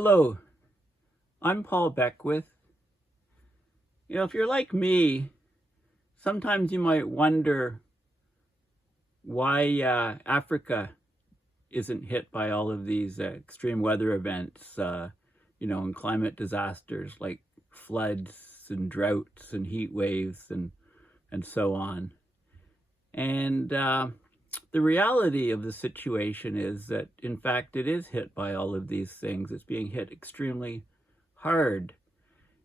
Hello, I'm Paul Beckwith. If you're like me, sometimes you might wonder why Africa isn't hit by all of these extreme weather events, and climate disasters like floods and droughts and heat waves and so on. And the reality of the situation is that, in fact, it is hit by all of these things. It's being hit extremely hard.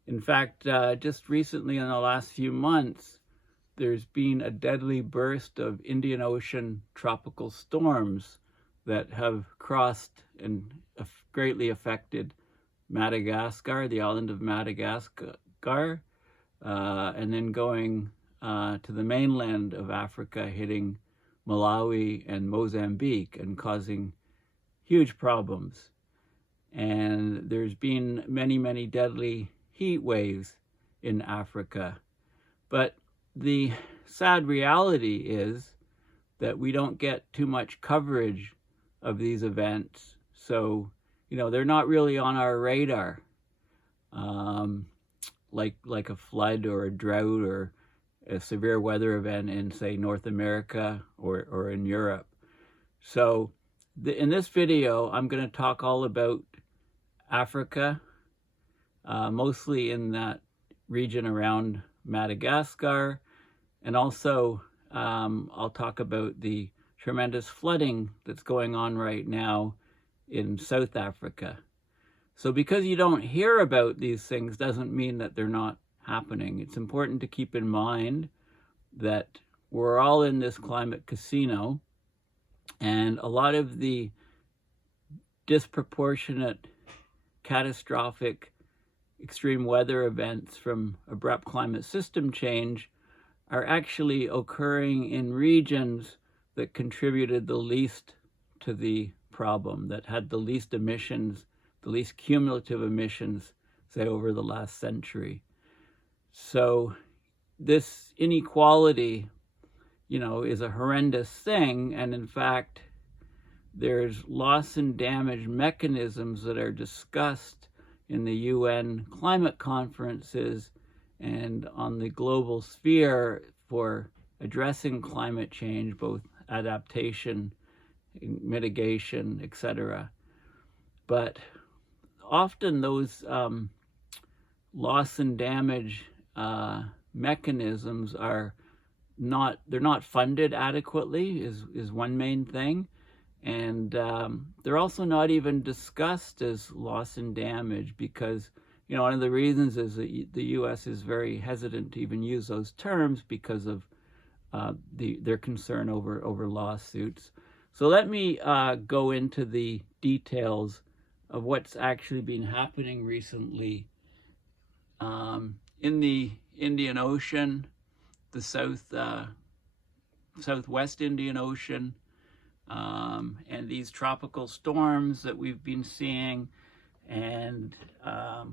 In fact, just recently in the last few months, there's been a deadly burst of Indian Ocean tropical storms that have crossed and greatly affected Madagascar, the island of Madagascar, and then going to the mainland of Africa, hitting Malawi and Mozambique and causing huge problems. And there's been many, many deadly heat waves in Africa. But the sad reality is that we don't get too much coverage of these events. So, they're not really on our radar, like a flood or a drought or a severe weather event in, say, North America or in Europe. So in this video, I'm going to talk all about Africa, mostly in that region around Madagascar, and also I'll talk about the tremendous flooding that's going on right now in South Africa. So because you don't hear about these things doesn't mean that they're not happening. It's important to keep in mind that we're all in this climate casino, and a lot of the disproportionate, catastrophic, extreme weather events from abrupt climate system change are actually occurring in regions that contributed the least to the problem, that had the least emissions, the least cumulative emissions, say, over the last century. So this inequality, is a horrendous thing. And in fact, there's loss and damage mechanisms that are discussed in the UN climate conferences and on the global sphere for addressing climate change, both adaptation, mitigation, etc. But often those loss and damage mechanisms are not funded adequately is one main thing, and they're also not even discussed as loss and damage because one of the reasons is that the US is very hesitant to even use those terms because of their concern over lawsuits. So let me go into the details of what's actually been happening recently in the Indian Ocean, the southwest Indian Ocean, and these tropical storms that we've been seeing, and I'll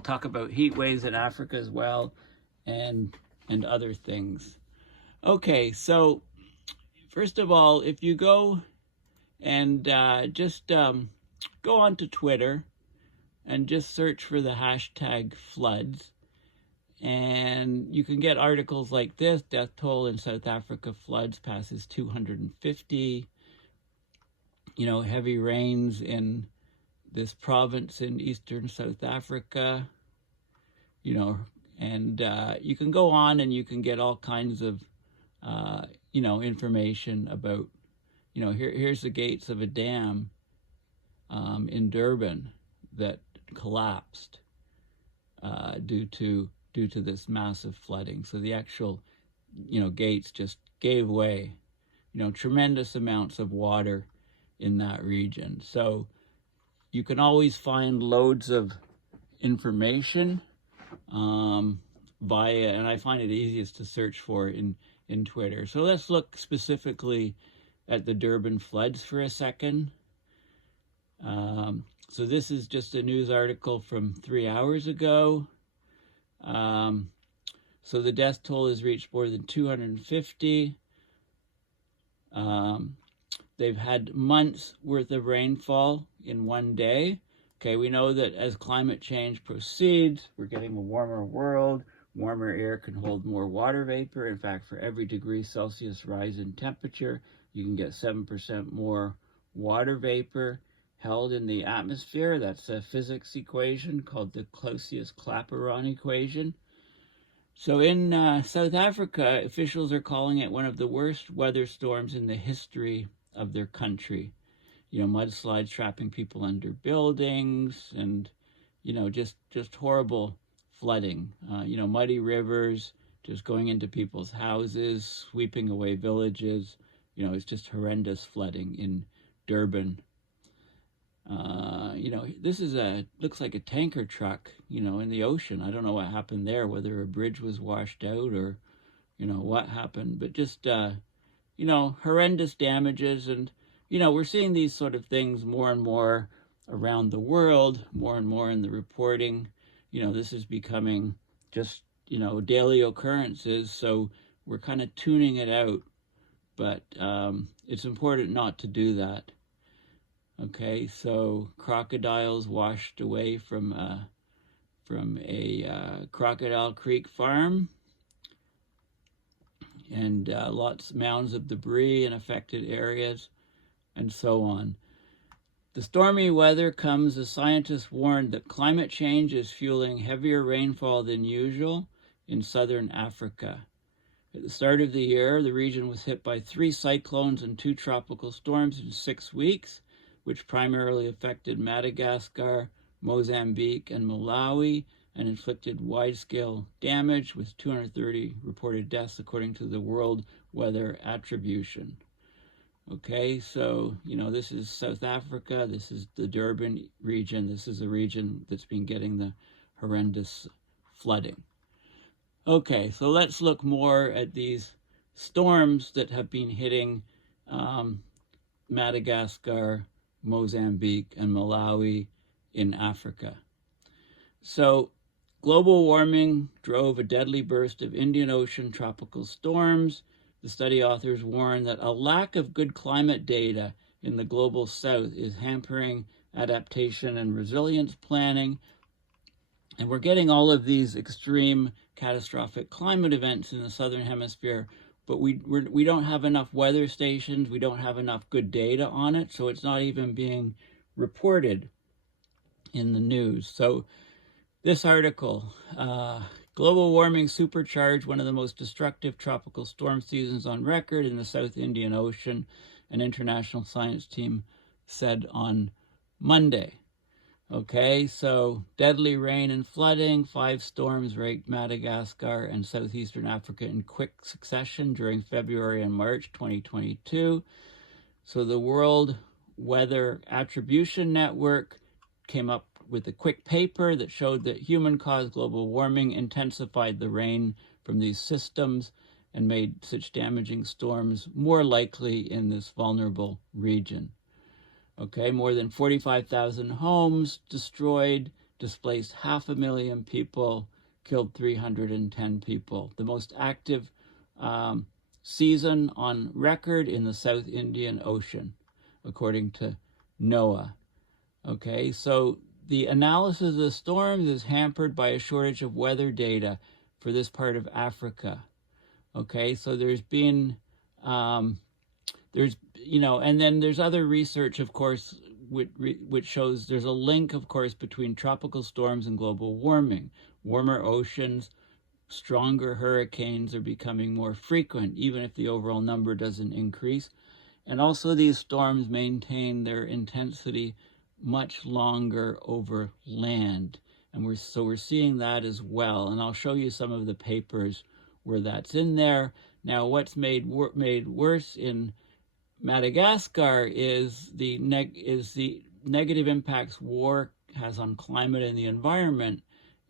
talk about heat waves in Africa as well, and other things. Okay, so first of all, if you go and just go onto Twitter and just search for the hashtag floods, and you can get articles like this: death toll in South Africa floods passes 250, heavy rains in this province in eastern South Africa, and you can go on and you can get all kinds of information about, here's the gates of a dam in Durban that collapsed due to this massive flooding. So the actual, gates just gave way, tremendous amounts of water in that region. So you can always find loads of information via, and I find it easiest to search for in Twitter. So let's look specifically at the Durban floods for a second. So this is just a news article from 3 hours ago. So the death toll has reached more than 250. They've had months worth of rainfall in one day. Okay, we know that as climate change proceeds, we're getting a warmer world. Warmer air can hold more water vapor. In fact, for every degree Celsius rise in temperature, you can get 7% more water vapor held in the atmosphere. That's a physics equation called the Clausius-Clapeyron equation. So in South Africa, officials are calling it one of the worst weather storms in the history of their country. You know, mudslides trapping people under buildings, and, you know, just horrible flooding. You know, muddy rivers just going into people's houses, sweeping away villages. You know, it's just horrendous flooding in Durban. You know, this is looks like a tanker truck, you know, in the ocean. I don't know what happened there, whether a bridge was washed out or, you know, what happened, but just, you know, horrendous damages. And, you know, we're seeing these sort of things more and more around the world, more and more in the reporting. You know, this is becoming just, you know, daily occurrences. So we're kind of tuning it out, but it's important not to do that. Okay, so crocodiles washed away from a Crocodile Creek farm, and mounds of debris in affected areas, and so on. The stormy weather comes as scientists warned that climate change is fueling heavier rainfall than usual in southern Africa. At the start of the year, the region was hit by 3 cyclones and 2 tropical storms in 6 weeks, which primarily affected Madagascar, Mozambique, and Malawi, and inflicted wide-scale damage with 230 reported deaths, according to the World Weather Attribution. Okay, so, you know, this is South Africa, this is the Durban region, this is a region that's been getting the horrendous flooding. Okay, so let's look more at these storms that have been hitting Madagascar, Mozambique, and Malawi in Africa. So global warming drove a deadly burst of Indian Ocean tropical storms. The study authors warn that a lack of good climate data in the global south is hampering adaptation and resilience planning. And we're getting all of these extreme catastrophic climate events in the southern hemisphere, but we don't have enough weather stations, we don't have enough good data on it, so it's not even being reported in the news. So this article, global warming supercharged one of the most destructive tropical storm seasons on record in the South Indian Ocean, an international science team said on Monday. Okay, so deadly rain and flooding, 5 storms raked Madagascar and southeastern Africa in quick succession during February and March 2022. So the World Weather Attribution Network came up with a quick paper that showed that human-caused global warming intensified the rain from these systems and made such damaging storms more likely in this vulnerable region. Okay, more than 45,000 homes destroyed, displaced 500,000 people, killed 310 people. The most active season on record in the South Indian Ocean, according to NOAA. Okay, so the analysis of the storms is hampered by a shortage of weather data for this part of Africa. Okay, so there's been you know, and then there's other research, of course, which shows there's a link, of course, between tropical storms and global warming. Warmer oceans, stronger hurricanes are becoming more frequent, even if the overall number doesn't increase. And also these storms maintain their intensity much longer over land. And we're seeing that as well. And I'll show you some of the papers where that's in there. Now, what's made worse in Madagascar is the negative impacts war has on climate and the environment.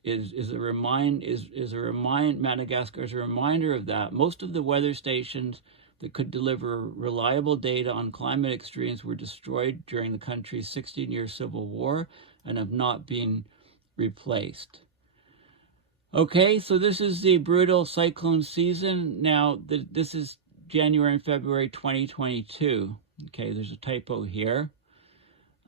Madagascar is a reminder of that. Most of the weather stations that could deliver reliable data on climate extremes were destroyed during the country's 16-year civil war and have not been replaced. Okay, so this is the brutal cyclone season. Now, this is January and February 2022. Okay, there's a typo here.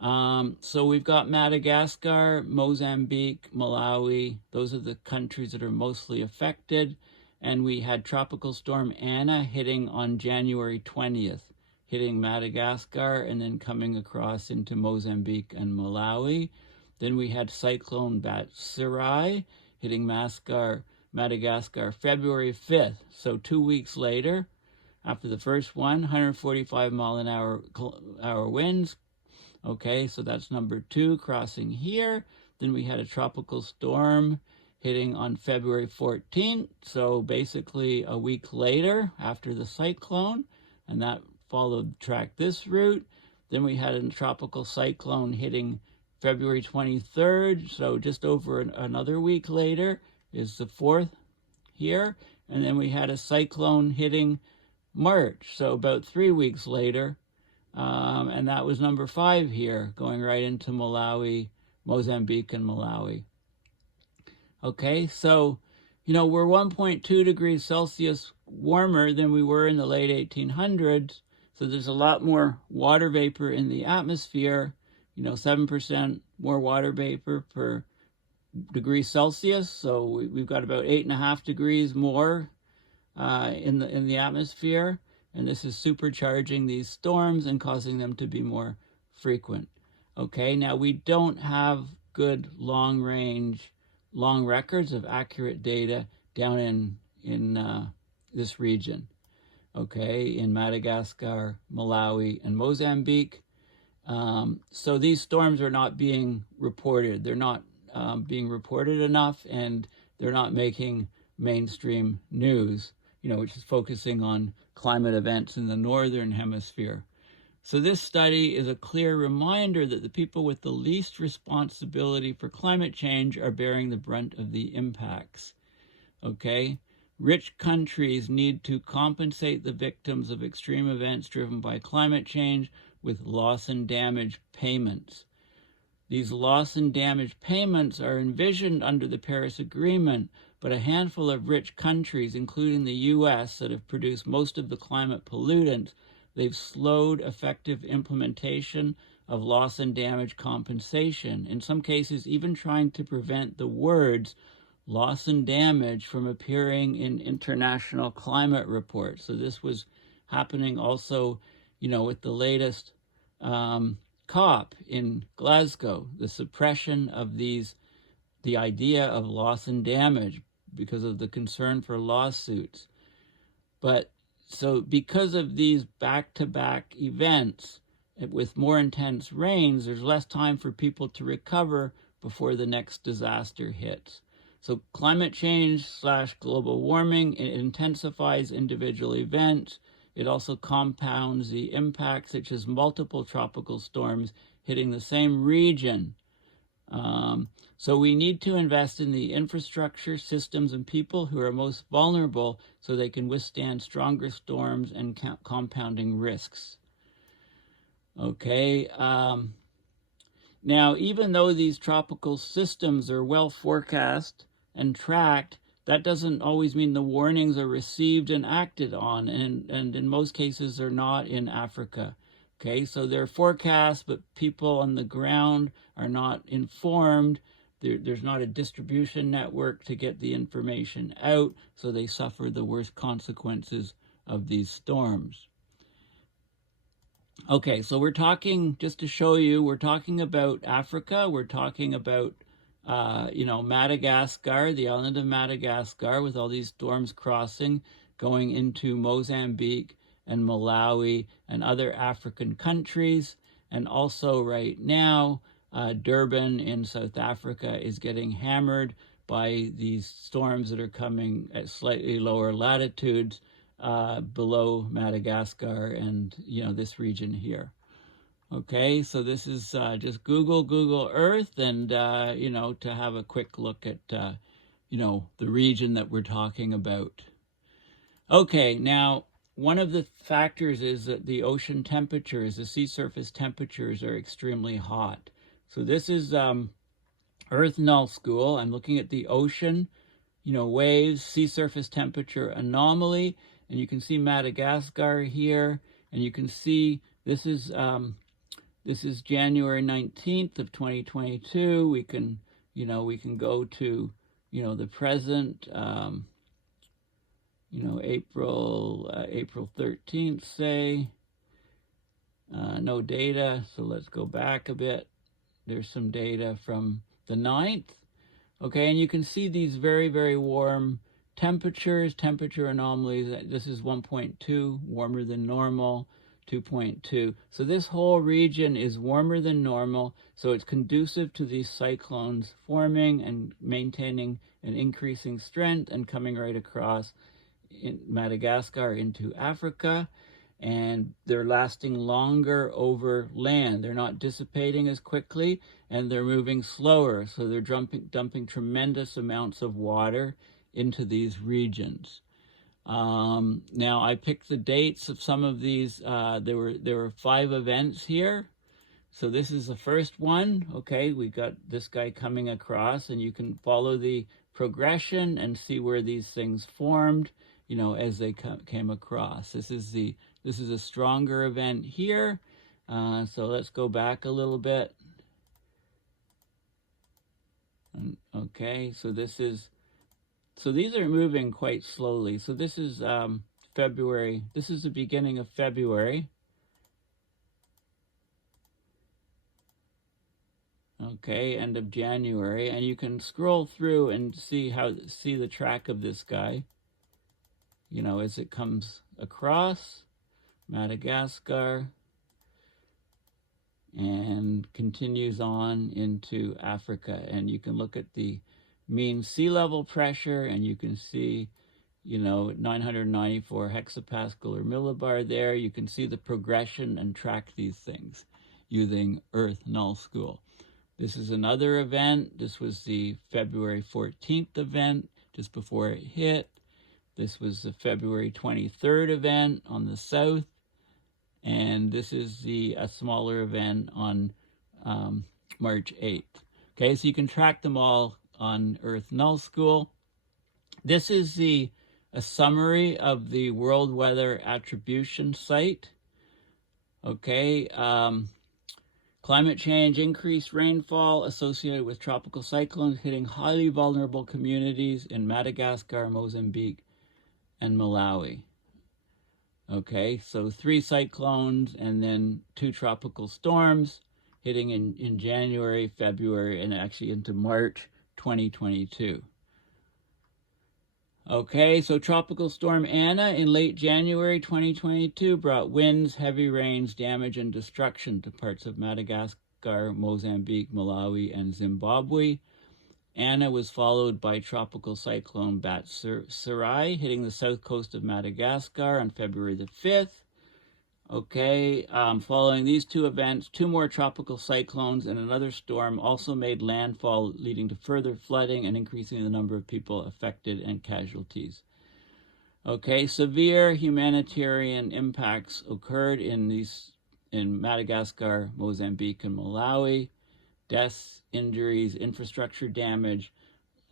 So we've got Madagascar, Mozambique, Malawi. Those are the countries that are mostly affected. And we had Tropical Storm Anna hitting on January 20th, hitting Madagascar and then coming across into Mozambique and Malawi. Then we had Cyclone Batsirai hitting Madagascar February 5th. So 2 weeks later, after the first one, 145 mile an hour winds. Okay, so that's number 2 crossing here. Then we had a tropical storm hitting on February 14th. So basically a week later after the cyclone, and that tracked this route. Then we had a tropical cyclone hitting February 23rd. So just over another week later is the 4th here. And then we had a cyclone hitting March. So about 3 weeks later. And that was number 5 here, going right into Malawi, Mozambique, and Malawi. Okay, so, we're 1.2 degrees Celsius warmer than we were in the late 1800s. So there's a lot more water vapor in the atmosphere, 7% more water vapor per degree Celsius. So we've got about 8.5 degrees more in the atmosphere. And this is supercharging these storms and causing them to be more frequent. Okay, now we don't have good long records of accurate data down in this region. Okay, in Madagascar, Malawi, and Mozambique. So these storms are not being reported. They're not being reported enough, and they're not making mainstream news, which is focusing on climate events in the northern hemisphere. So this study is a clear reminder that the people with the least responsibility for climate change are bearing the brunt of the impacts. Okay? Rich countries need to compensate the victims of extreme events driven by climate change with loss and damage payments. These loss and damage payments are envisioned under the Paris Agreement, but a handful of rich countries, including the U.S., that have produced most of the climate pollutants, they've slowed effective implementation of loss and damage compensation, in some cases even trying to prevent the words loss and damage from appearing in international climate reports. So this was happening also, with the latest COP in Glasgow, the suppression of the idea of loss and damage because of the concern for lawsuits. But so because of these back-to-back events with more intense rains, there's less time for people to recover before the next disaster hits. So climate change / global warming, it intensifies individual events. It also compounds the impacts, such as multiple tropical storms hitting the same region. So we need to invest in the infrastructure, systems, and people who are most vulnerable so they can withstand stronger storms and compounding risks. Okay. Now, even though these tropical systems are well forecast and tracked, that doesn't always mean the warnings are received and acted on, and in most cases they're not in Africa. Okay, so they're forecast, but people on the ground are not informed. There's not a distribution network to get the information out, so they suffer the worst consequences of these storms. Okay, so we're talking, just to show you, we're talking about Africa. We're talking about, Madagascar, the island of Madagascar, with all these storms crossing, going into Mozambique and Malawi and other African countries. And also right now, Durban in South Africa is getting hammered by these storms that are coming at slightly lower latitudes below Madagascar and, this region here. Okay, so this is just Google Earth and, to have a quick look at, the region that we're talking about. Okay, now, one of the factors is that the ocean temperatures, the sea surface temperatures are extremely hot. So this is Earth Null School. I'm looking at the ocean, waves, sea surface temperature anomaly, and you can see Madagascar here, and you can see This is January 19th of 2022. We can go to, the present, April 13th, say. No data, so let's go back a bit. There's some data from the 9th. Okay, and you can see these very, very warm temperatures, temperature anomalies. This is 1.2, warmer than normal, 2.2. So this whole region is warmer than normal, so it's conducive to these cyclones forming and maintaining an increasing strength and coming right across in Madagascar into Africa. And they're lasting longer over land. They're not dissipating as quickly, and they're moving slower. So they're dumping tremendous amounts of water into these regions. Now I picked the dates of some of these. There were 5 events here. So this is the first one. Okay, we got this guy coming across, and you can follow the progression and see where these things formed, as they came across. This is a stronger event here. So let's go back a little bit. Okay, so these are moving quite slowly. So this is February. This is the beginning of February. Okay, end of January, and you can scroll through and see the track of this guy, as it comes across Madagascar and continues on into Africa. And you can look at the mean sea level pressure, and you can see, 994 hexapascal or millibar there. You can see the progression and track these things using Earth Null School. This is another event. This was the February 14th event, just before it hit. This was the February 23rd event on the south. And this is a smaller event on March 8th. Okay, so you can track them all on Earth Null School. This is a summary of the World Weather Attribution site. Okay, climate change, increased rainfall associated with tropical cyclones hitting highly vulnerable communities in Madagascar, Mozambique, and Malawi. Okay, so 3 cyclones and then 2 tropical storms hitting in January, February, and actually into March 2022. Okay, so Tropical Storm Anna in late January 2022 brought winds, heavy rains, damage, and destruction to parts of Madagascar, Mozambique, Malawi, and Zimbabwe. Anna was followed by Tropical Cyclone Batsirai hitting the south coast of Madagascar on February the 5th. Okay, following these 2 events, 2 more tropical cyclones and another storm also made landfall, leading to further flooding and increasing the number of people affected and casualties. Okay, severe humanitarian impacts occurred in Madagascar, Mozambique, and Malawi. Deaths, injuries, infrastructure damage,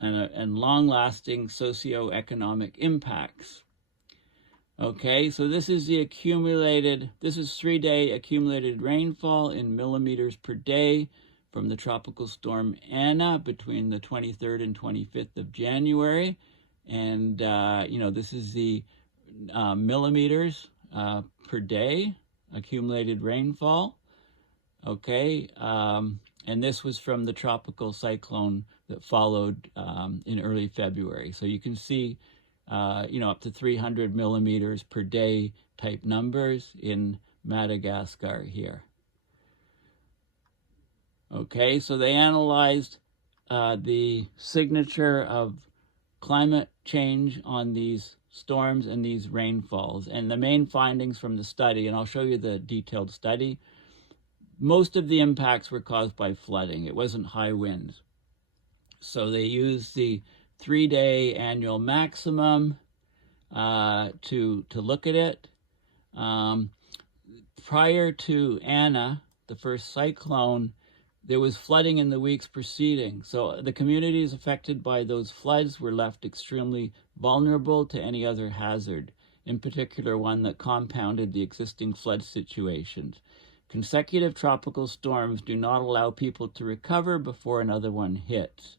and long-lasting socioeconomic impacts. Okay, so this is 3-day accumulated rainfall in millimeters per day from the tropical storm Anna between the 23rd and 25th of January. And, this is the millimeters per day accumulated rainfall. Okay, and this was from the tropical cyclone that followed in early February. So you can see up to 300 millimeters per day type numbers in Madagascar here. Okay, so they analyzed the signature of climate change on these storms and these rainfalls. And the main findings from the study, and I'll show you the detailed study, most of the impacts were caused by flooding. It wasn't high winds. So they used the 3-day annual maximum to look at it. Prior to Anna, the first cyclone, there was flooding in the weeks preceding. So the communities affected by those floods were left extremely vulnerable to any other hazard in particular one that compounded the existing flood situations. Consecutive tropical storms do not allow people to recover before another one hits.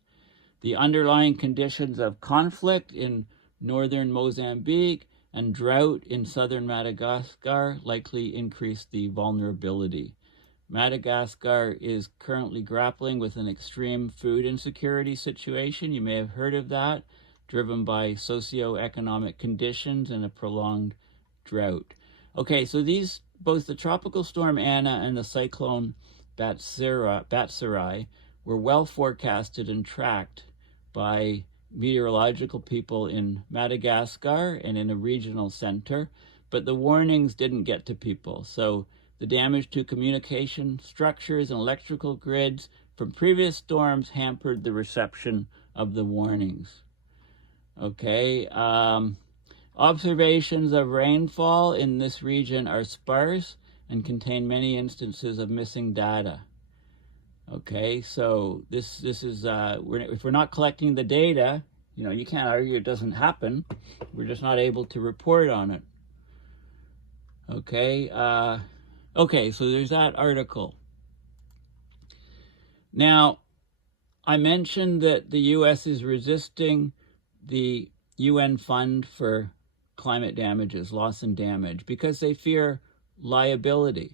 The underlying conditions of conflict in northern Mozambique and drought in southern Madagascar likely increase the vulnerability. Madagascar is currently grappling with an extreme food insecurity situation. You may have heard of that, driven by socioeconomic conditions and a prolonged drought. Okay, so these, both the tropical storm Anna and the cyclone Batsirai were well forecasted and tracked by meteorological people in Madagascar and in a regional center, but the warnings didn't get to people. So the damage to communication structures and electrical grids from previous storms hampered the reception of the warnings. Okay, observations of rainfall in this region are sparse and contain many instances of missing data. Okay, so this is, if we're not collecting the data, you know, you can't argue it doesn't happen. We're just not able to report on it. Okay, okay, so there's that article. Now, I mentioned that the U.S. is resisting the UN Fund for Climate Damages, Loss and Damage, because they fear liability.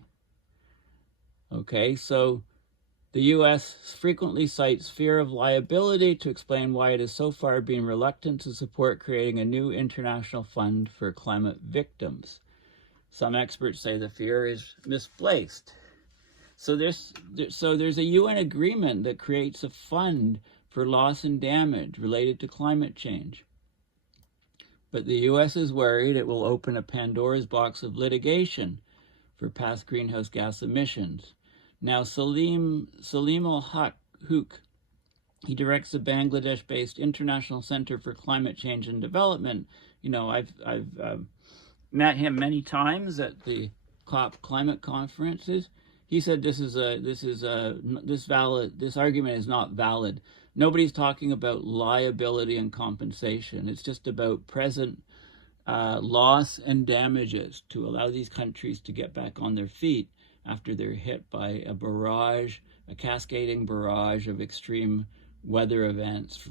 Okay, so the U.S. frequently cites fear of liability to explain why it has so far been reluctant to support creating a new international fund for climate victims. Some experts say the fear is misplaced. So there's a UN agreement that creates a fund for loss and damage related to climate change. But the U.S. is worried it will open a Pandora's box of litigation for past greenhouse gas emissions. Now, Salim al-Hook, he directs the Bangladesh-based International Center for Climate Change and Development. You know, I've met him many times at the COP climate conferences. He said this argument is not valid. Nobody's talking about liability and compensation. It's just about present loss and damages to allow these countries to get back on their feet after they're hit by a barrage, a cascading barrage of extreme weather events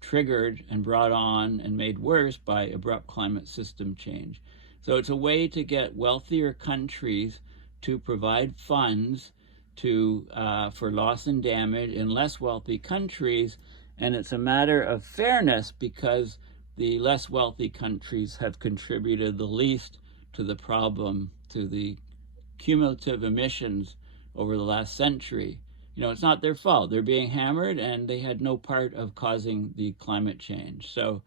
triggered and brought on and made worse by abrupt climate system change. So it's a way to get wealthier countries to provide funds for loss and damage in less wealthy countries, and it's a matter of fairness because the less wealthy countries have contributed the least to the problem, to the cumulative emissions over the last century. You know, it's not their fault. They're being hammered and they had no part of causing the climate change. So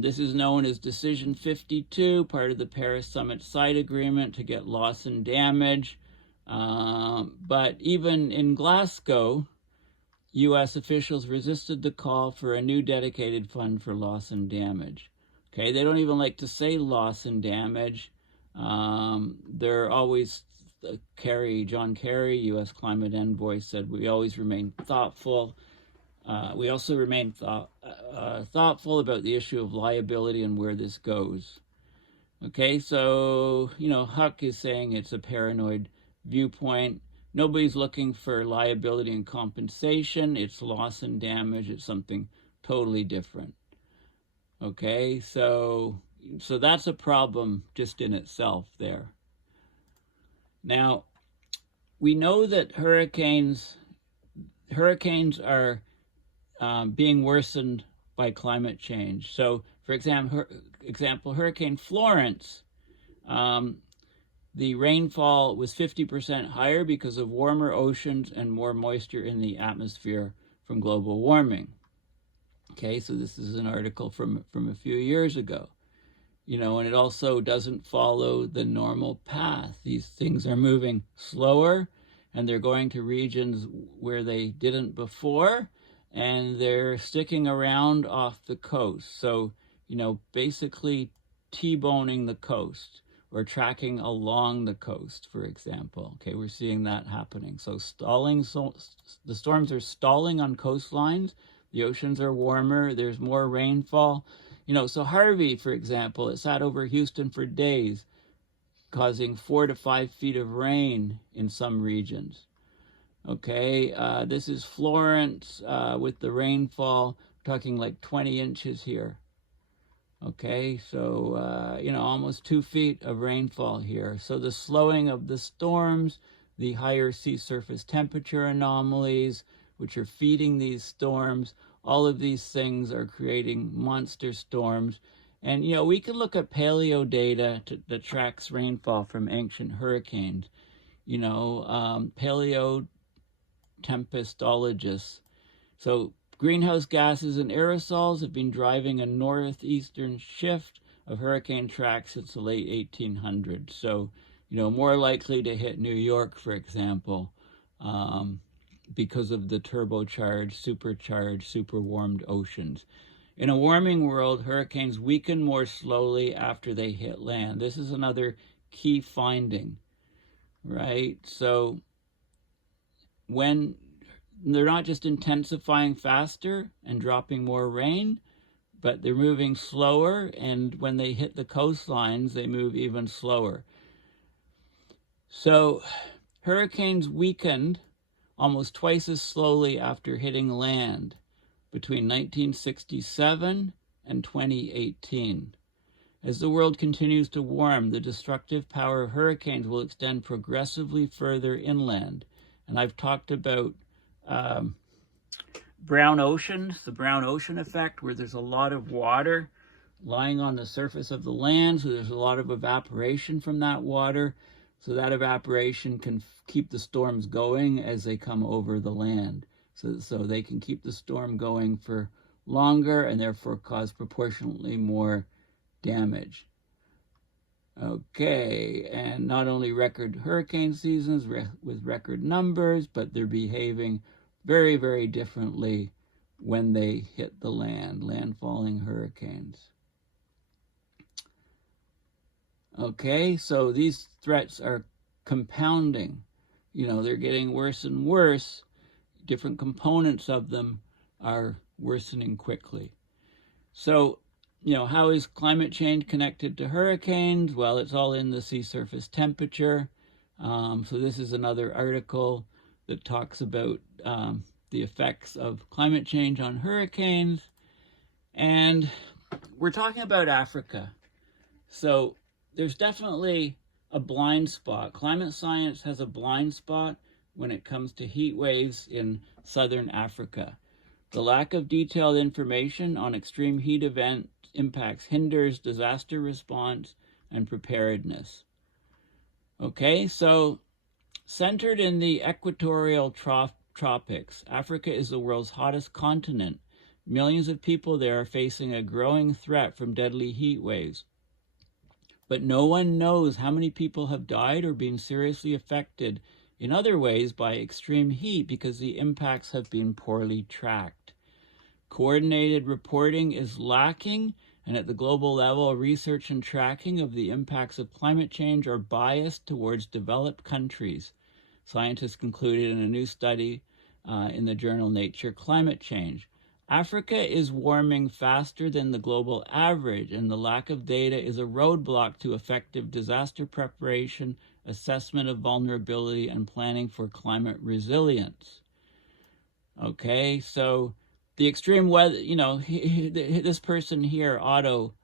this is known as Decision 52, part of the Paris Summit side agreement to get loss and damage. But even in Glasgow, U.S. officials resisted the call for a new dedicated fund for loss and damage. Okay, they don't even like to say loss and damage. They're always, John Kerry, U.S. climate envoy, said we always remain thoughtful. We also remain thoughtful about the issue of liability and where this goes. Okay, so, you know, Huck is saying it's a paranoid viewpoint. Nobody's looking for liability and compensation. It's loss and damage. It's something totally different. Okay, so that's a problem just in itself there. Now, we know that hurricanes are being worsened by climate change. So, for example, Hurricane Florence, the rainfall was 50% higher because of warmer oceans and more moisture in the atmosphere from global warming. Okay, so this is an article from a few years ago. You know, and it also doesn't follow the normal path. These things are moving slower, and they're going to regions where they didn't before, and they're sticking around off the coast. So, you know, basically T-boning the coast or tracking along the coast, for example. Okay, we're seeing that happening. So the storms are stalling on coastlines. The oceans are warmer. There's more rainfall. So Harvey, for example, it sat over Houston for days, causing 4 to 5 feet of rain in some regions. Okay, this is Florence with the rainfall, talking like 20 inches here. Okay, so, almost 2 feet of rainfall here. So the slowing of the storms, the higher sea surface temperature anomalies, which are feeding these storms, all of these things are creating monster storms. And, we can look at paleo data that tracks rainfall from ancient hurricanes. Paleo tempestologists. So greenhouse gases and aerosols have been driving a northeastern shift of hurricane tracks since the late 1800s. So, more likely to hit New York, for example, because of the turbocharged, supercharged, superwarmed oceans. In a warming world, hurricanes weaken more slowly after they hit land. This is another key finding, right? So when they're not just intensifying faster and dropping more rain, but they're moving slower, and when they hit the coastlines, they move even slower. So hurricanes weakened almost twice as slowly after hitting land between 1967 and 2018. As the world continues to warm, the destructive power of hurricanes will extend progressively further inland. And I've talked about brown oceans, the brown ocean effect, where there's a lot of water lying on the surface of the land, so there's a lot of evaporation from that water. So that evaporation can keep the storms going as they come over the land. So they can keep the storm going for longer and therefore cause proportionately more damage. Okay, and not only record hurricane seasons with record numbers, but they're behaving very, very differently when they hit the land, landfalling hurricanes. Okay, so these threats are compounding. They're getting worse and worse. Different components of them are worsening quickly. So, how is climate change connected to hurricanes? Well, it's all in the sea surface temperature. So this is another article that talks about the effects of climate change on hurricanes. And we're talking about Africa. So there's definitely a blind spot. Climate science has a blind spot when it comes to heat waves in southern Africa. The lack of detailed information on extreme heat event impacts hinders disaster response and preparedness. Okay, so centered in the equatorial tropics, Africa is the world's hottest continent. Millions of people there are facing a growing threat from deadly heat waves. But no one knows how many people have died or been seriously affected in other ways by extreme heat because the impacts have been poorly tracked. Coordinated reporting is lacking, and at the global level, research and tracking of the impacts of climate change are biased towards developed countries. Scientists concluded in a new study in the journal Nature Climate Change. Africa is warming faster than the global average, and the lack of data is a roadblock to effective disaster preparation, assessment of vulnerability, and planning for climate resilience. Okay, so the extreme weather, this person here, Otto,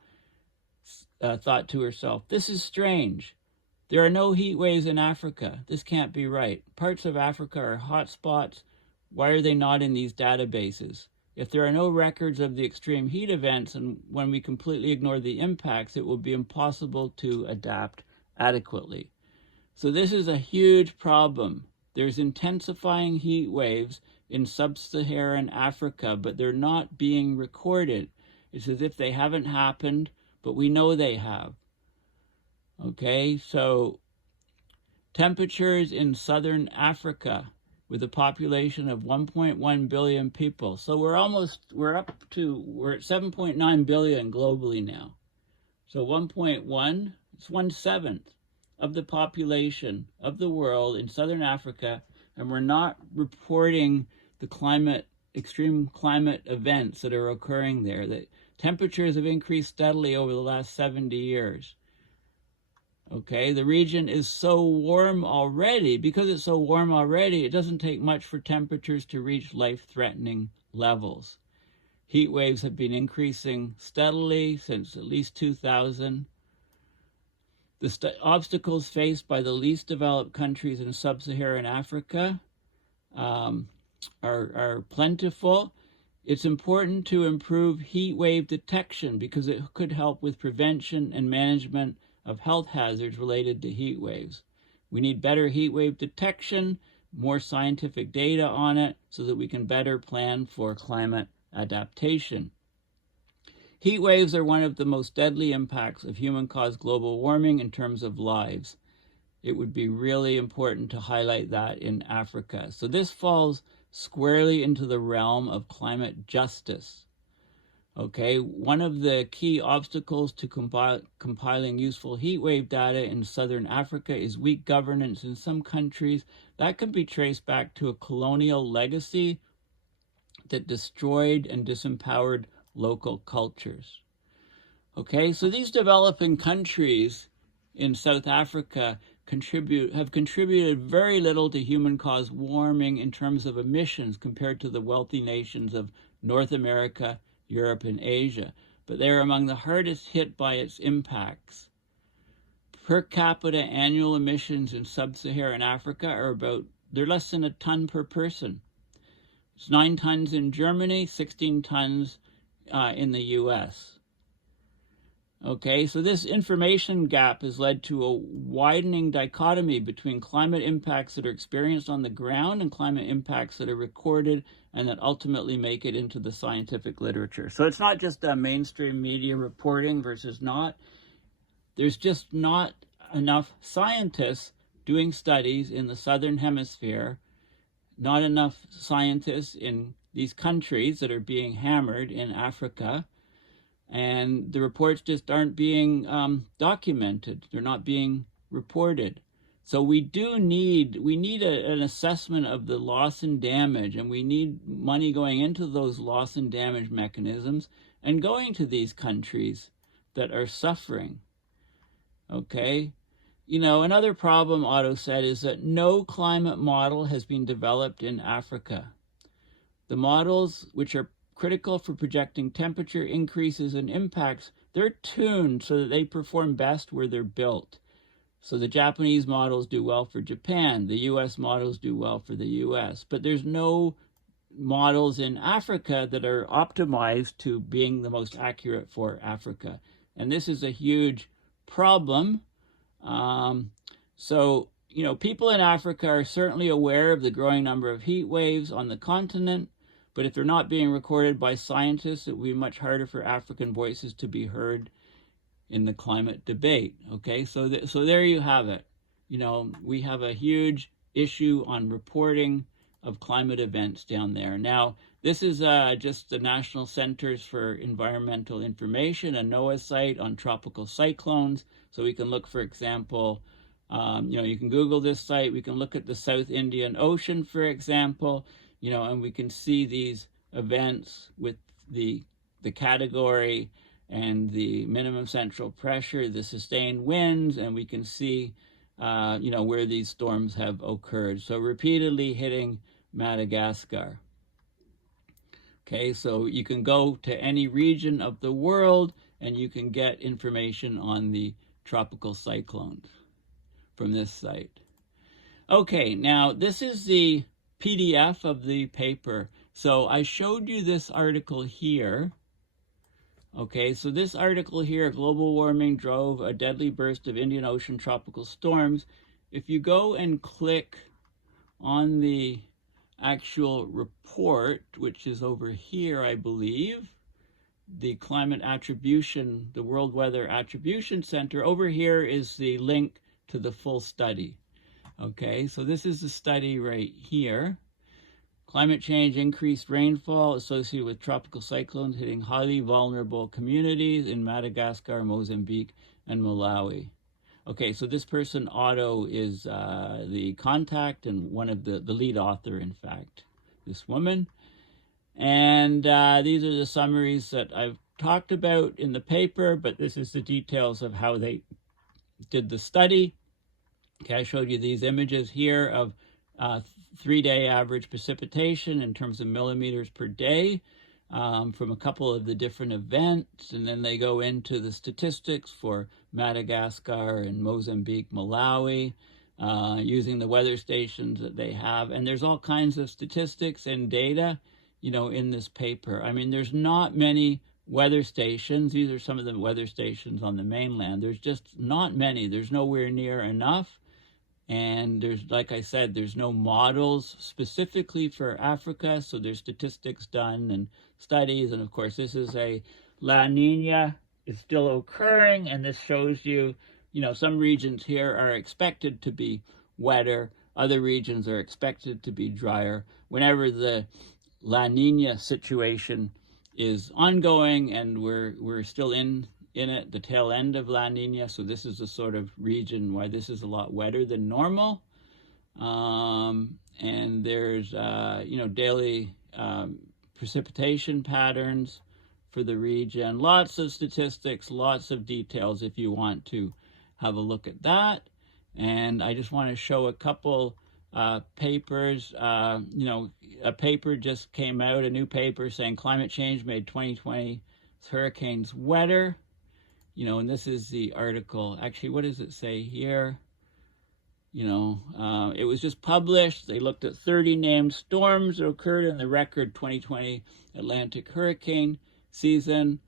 thought to herself, this is strange. There are no heat waves in Africa. This can't be right. Parts of Africa are hot spots. Why are they not in these databases? If there are no records of the extreme heat events, and when we completely ignore the impacts, it will be impossible to adapt adequately. So this is a huge problem. There's intensifying heat waves in sub-Saharan Africa, but they're not being recorded. It's as if they haven't happened, but we know they have. Okay, so temperatures in southern Africa with a population of 1.1 billion people. So we're at 7.9 billion globally now. So 1.1, it's 1/7 of the population of the world in southern Africa, and we're not reporting the extreme climate events that are occurring there. Temperatures have increased steadily over the last 70 years. Okay, the region is so warm already. Because it's so warm already, it doesn't take much for temperatures to reach life-threatening levels. Heat waves have been increasing steadily since at least 2000. The obstacles faced by the least developed countries in sub-Saharan Africa are plentiful. It's important to improve heat wave detection because it could help with prevention and management of health hazards related to heat waves. We need better heat wave detection, more scientific data on it, so that we can better plan for climate adaptation. Heat waves are one of the most deadly impacts of human-caused global warming in terms of lives. It would be really important to highlight that in Africa. So this falls squarely into the realm of climate justice. Okay, one of the key obstacles to compiling useful heat wave data in southern Africa is weak governance in some countries. That can be traced back to a colonial legacy that destroyed and disempowered local cultures. Okay, so these developing countries in South Africa have contributed very little to human-caused warming in terms of emissions compared to the wealthy nations of North America, Europe, and Asia, but they're among the hardest hit by its impacts. Per capita annual emissions in sub-Saharan Africa they're less than a ton per person. It's 9 tons in Germany, 16 tons in the US. Okay, so this information gap has led to a widening dichotomy between climate impacts that are experienced on the ground and climate impacts that are recorded and that ultimately make it into the scientific literature. So it's not just mainstream media reporting versus not. There's just not enough scientists doing studies in the southern hemisphere, not enough scientists in these countries that are being hammered in Africa, and the reports just aren't being documented. They're not being reported. So we need an assessment of the loss and damage, and we need money going into those loss and damage mechanisms and going to these countries that are suffering. Okay? You know, another problem, Otto said, is that no climate model has been developed in Africa. The models, which are critical for projecting temperature increases and impacts, they're tuned so that they perform best where they're built. So the Japanese models do well for Japan, the US models do well for the US, but there's no models in Africa that are optimized to being the most accurate for Africa. And this is a huge problem. So, you know, people in Africa are certainly aware of the growing number of heat waves on the continent, but if they're not being recorded by scientists, it will be much harder for African voices to be heard in the climate debate. Okay, so there you have it. You know, we have a huge issue on reporting of climate events down there. Now, this is just the National Centers for Environmental Information, a NOAA site on tropical cyclones. So we can look, for example, you know, you can Google this site. We can look at the South Indian Ocean, for example, you know, and we can see these events with the category and the minimum central pressure, the sustained winds, and we can see, you know, where these storms have occurred. So repeatedly hitting Madagascar. Okay, so you can go to any region of the world and you can get information on the tropical cyclones from this site. Okay, now this is the PDF of the paper. So I showed you this article here. Okay, so this article here, global warming drove a deadly burst of Indian Ocean tropical storms. If you go and click on the actual report, which is over here, I believe, the climate attribution, the World Weather Attribution Center, over here is the link to the full study. Okay, so this is the study right here. Climate change, increased rainfall associated with tropical cyclones hitting highly vulnerable communities in Madagascar, Mozambique, and Malawi. Okay, so this person, Otto, is the contact and one of the lead author, in fact, this woman. And these are the summaries that I've talked about in the paper, but this is the details of how they did the study. Okay, I showed you these images here of 3-day average precipitation in terms of millimeters per day from a couple of the different events, and then they go into the statistics for Madagascar and Mozambique, Malawi, using the weather stations that they have. And there's all kinds of statistics and data, in this paper. I mean, there's not many weather stations. These are some of the weather stations on the mainland. There's just not many. There's nowhere near enough. And there's, like I said, there's no models specifically for Africa. So there's statistics done and studies. And of course, this is a La Nina is still occurring. And this shows you, some regions here are expected to be wetter. Other regions are expected to be drier. Whenever the La Nina situation is ongoing, and we're still in it, the tail end of La Nina, so this is the sort of region why this is a lot wetter than normal. And there's daily precipitation patterns for the region. Lots of statistics, lots of details if you want to have a look at that. And I just want to show a couple papers. A paper just came out, a new paper saying climate change made 2020 hurricanes wetter. And this is the article. Actually, what does it say here? It was just published. They looked at 30 named storms that occurred in the record 2020 Atlantic hurricane season.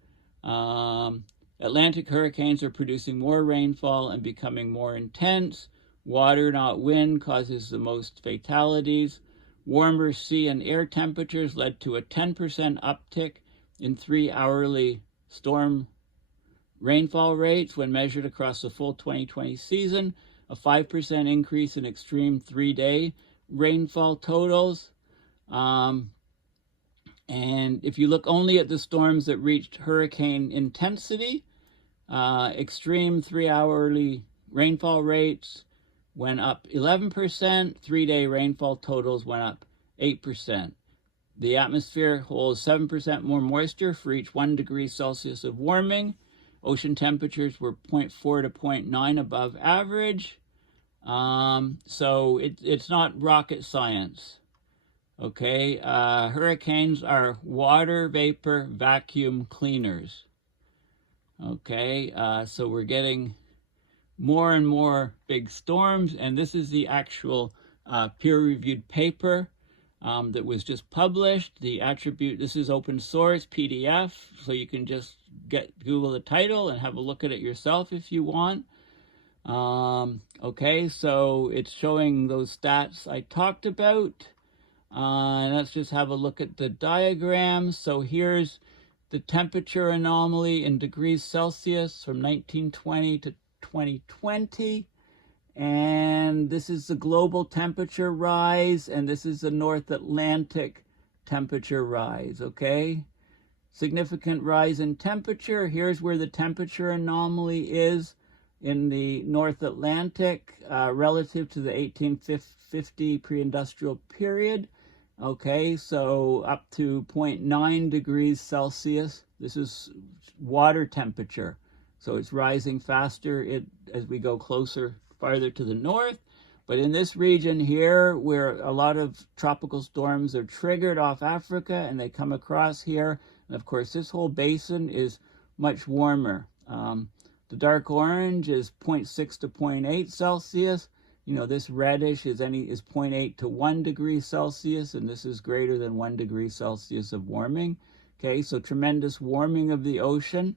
Atlantic hurricanes are producing more rainfall and becoming more intense. Water, not wind, causes the most fatalities. Warmer sea and air temperatures led to a 10% uptick in 3-hourly storm rainfall rates when measured across the full 2020 season, a 5% increase in extreme 3-day rainfall totals. And if you look only at the storms that reached hurricane intensity, extreme 3-hourly rainfall rates went up 11%, 3-day rainfall totals went up 8%. The atmosphere holds 7% more moisture for each 1 degree Celsius of warming. Ocean temperatures were 0.4 to 0.9 above average. So it's not rocket science. Okay, hurricanes are water vapor vacuum cleaners. Okay, so we're getting more and more big storms, and this is the actual peer-reviewed paper that was just published. The attribute, this is open source PDF, so you can just Google the title and have a look at it yourself if you want. Okay, so it's showing those stats I talked about. And let's just have a look at the diagram. So here's the temperature anomaly in degrees Celsius from 1920 to 2020. And this is the global temperature rise, and this is the North Atlantic temperature rise, okay? Significant rise in temperature. Here's where the temperature anomaly is in the North Atlantic relative to the 1850 pre-industrial period. Okay, so up to 0.9 degrees Celsius. This is water temperature. So it's rising faster as we go farther to the north. But in this region here, where a lot of tropical storms are triggered off Africa and they come across here, and of course this whole basin is much warmer. The dark orange is 0.6 to 0.8 Celsius. This reddish is 0.8 to 1 degree Celsius, and this is greater than 1 degree Celsius of warming. Okay, so tremendous warming of the ocean.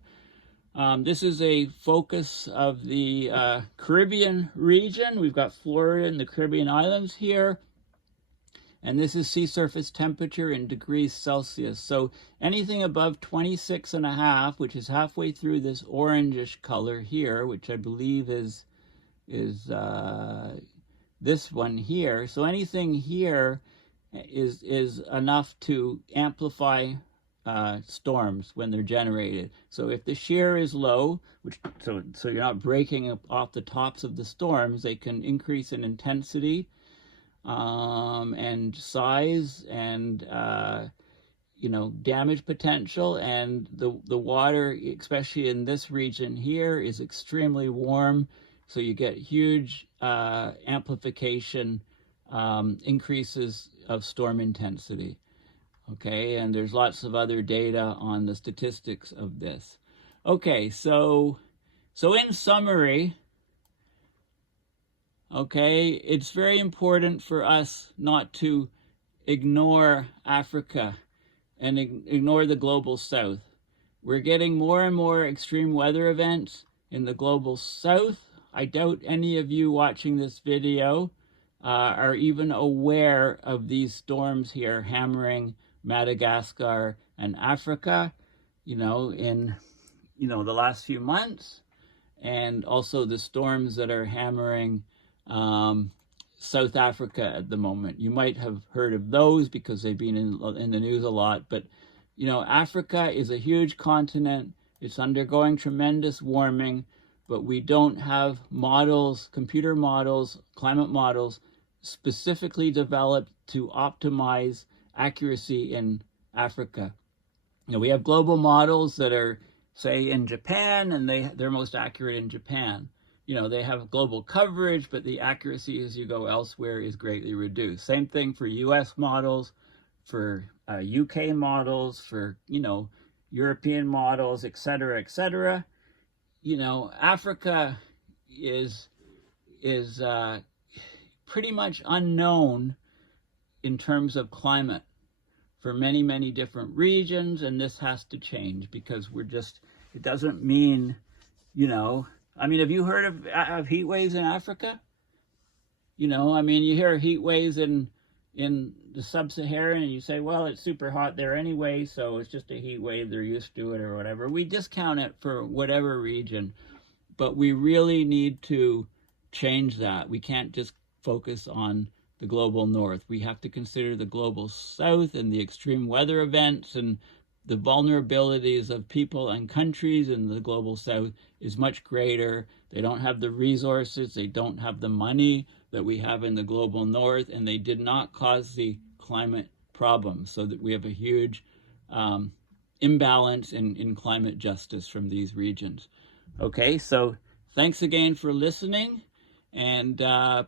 This is a focus of the Caribbean region. We've got Florida and the Caribbean islands here. And this is sea surface temperature in degrees Celsius. So anything above 26.5, which is halfway through this orangish color here, which I believe is this one here. So anything here is enough to amplify storms when they're generated. So if the shear is low, so you're not breaking off the tops of the storms, they can increase in intensity and size, and damage potential, and the water, especially in this region here, is extremely warm, so you get huge amplification increases of storm intensity. Okay, and there's lots of other data on the statistics of this. Okay, so in summary, okay, it's very important for us not to ignore Africa and ignore the global south. We're getting more and more extreme weather events in the global south. I doubt any of you watching this video are even aware of these storms here hammering Madagascar and Africa, in the last few months, and also the storms that are hammering South Africa at the moment. You might have heard of those because they've been in the news a lot, but Africa is a huge continent. It's undergoing tremendous warming, but we don't have models, computer models, climate models specifically developed to optimize accuracy in Africa. We have global models that are, say, in Japan, and they're most accurate in Japan. They have global coverage, but the accuracy as you go elsewhere is greatly reduced. Same thing for US models, for UK models, for, European models, et cetera, et cetera. Africa is pretty much unknown in terms of climate for many, many different regions, and this has to change because it doesn't mean, have you heard of heat waves in Africa? You hear heat waves in the sub-Saharan, and you say, well, it's super hot there anyway, so it's just a heat wave, they're used to it or whatever. We discount it for whatever region, but we really need to change that. We can't just focus on the global north. We have to consider the global south and the extreme weather events, and the vulnerabilities of people and countries in the global south is much greater. They don't have the resources, they don't have the money that we have in the global north, and they did not cause the climate problem, so that we have a huge imbalance in climate justice from these regions. Okay, so thanks again for listening, and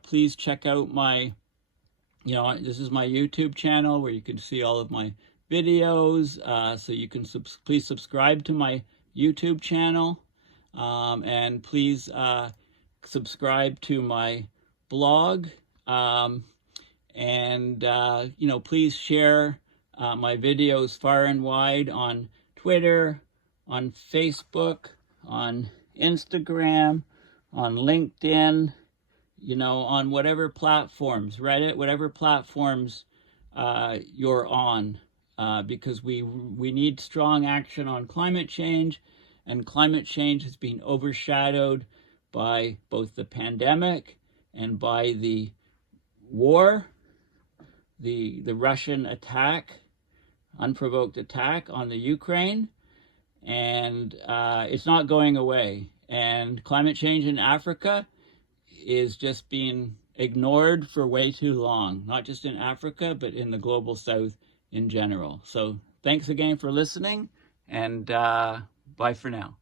please check out my, this is my YouTube channel where you can see all of my videos, so you can please subscribe to my YouTube channel, and please subscribe to my blog, and please share my videos far and wide on Twitter, on Facebook, on Instagram, on LinkedIn, on whatever platforms, Reddit, whatever platforms you're on, because we need strong action on climate change, and climate change has been overshadowed by both the pandemic and by the war, the Russian attack, unprovoked attack on the Ukraine, and it's not going away. And climate change in Africa is just being ignored for way too long, not just in Africa, but in the global south in general. So thanks again for listening, and bye for now.